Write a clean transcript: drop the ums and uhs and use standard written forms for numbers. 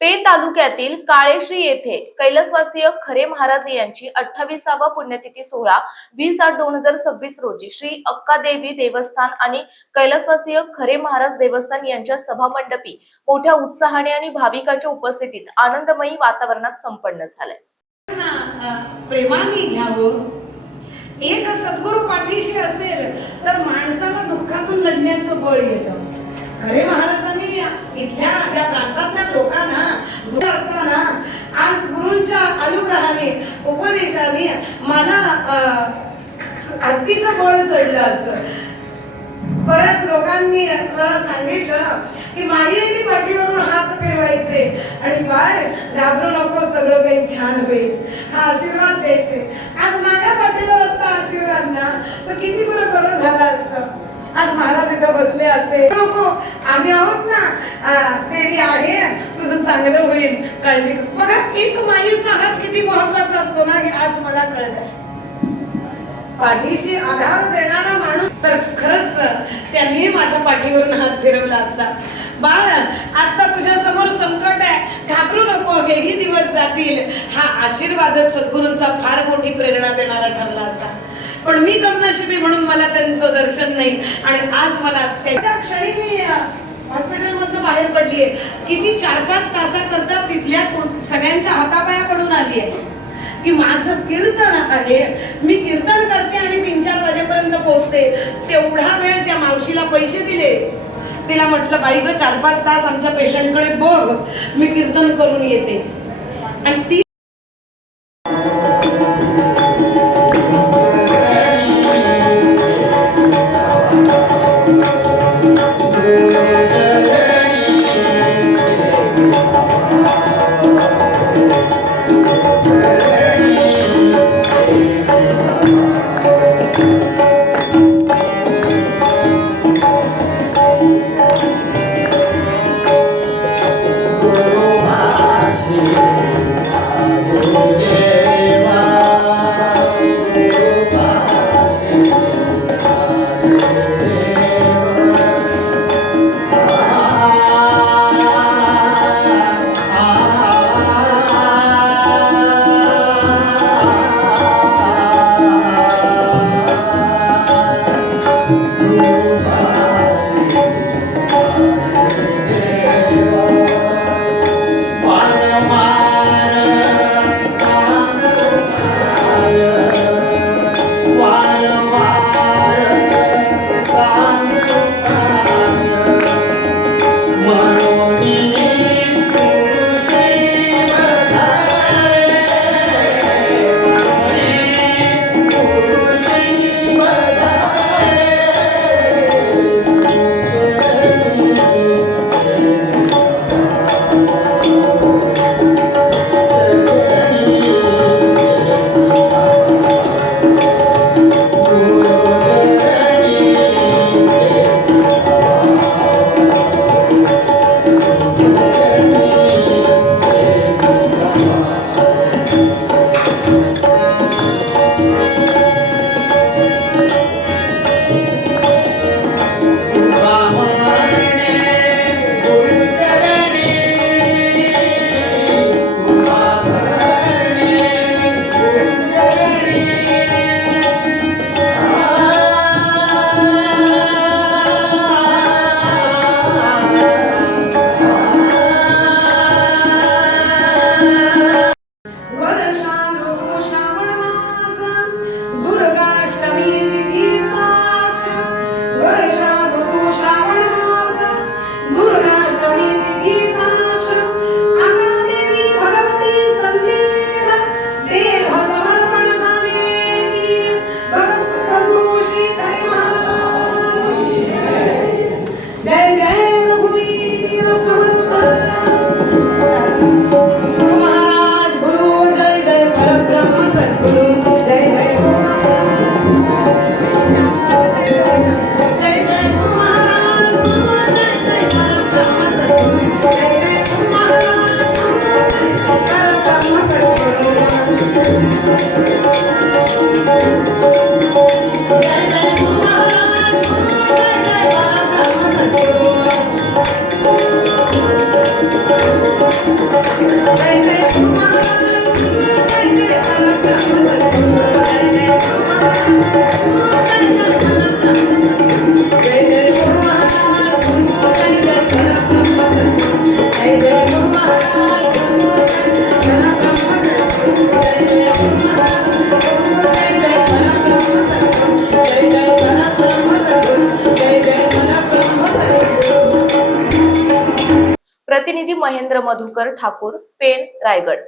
पेण तालुक्यातील काळेश्री येथे कैलासवासीय खरे महाराज यांची 28वा पुण्यतिथी सोहळा 20/8/2026 रोजी श्री अक्कादेवी देवस्थान आणि कैलासवासीय खरे महाराज देवस्थान यांच्या सभामंडपी मोठ्या उत्साहाने आणि भाविकांच्या उपस्थितीत आनंदमयी वातावरणात संपन्न झाले. प्रेमाने घ्यावं. एक सद्गुरू पाठीशी असेल तर माणसाला दुःखातून लढण्याचं बळ येतं. खरे महाराजांनी इथल्या या प्रांतातल्या लोकांना दुःख असताना आज गुरूंच्या अनुग्रहाने उपदेशाने मला हत्तीचं बळ चढलं असतं. बऱ्याच लोकांनी मला सांगितलं की माईने पाठीवरून हात फिरवायचे आणि बाय घाबरू नको, सगळं काही छान होईल, हा आशीर्वाद द्यायचे. आज माझ्या पाठीवर असता आशीर्वाद ना तर किती बरं झालं असतं. आज महाराज इथं बसले असते. नको, आम्ही आहोत ना, देवी आहे, तुझं चांगलं होईल, काळजी कर. बघा, एक माईचा हात किती महत्वाचा असतो ना, हे आज मला कळतंय. पाठीशी आधार देणारा माणूस तर खरंच त्यांनी माझ्या पाठीवरून हात फिरवला असता. बाळ, आता तुझ्या समोर संकट आहे, घाबरू नको, हेही दिवस जातील, हा आशीर्वादच सद्गुरूंचा फार मोठी प्रेरणा देणारा ठरला असता. पण मी कमनशिबी म्हणून मला त्यांचं दर्शन नाही आणि आज मला त्याच्या क्षणी मी हॉस्पिटलमधनं बाहेर पडलीये. किती 4-5 तासाकरता तिथल्या सगळ्यांच्या हातापाया पडून आली आहे की माझं कीर्तन आहे, मी कीर्तन करते आणि 3-4 वाजेपर्यंत पोहोचते. तेवढा वेळ त्या मावशीला पैसे दिले. तिला म्हटलं, बाई ग, 4-5 तास आमच्या पेशंटकडे बघ, मी कीर्तन करून येते. आणि ती Bye. महेंद्र मधुकर ठाकूर, पेण, रायगड.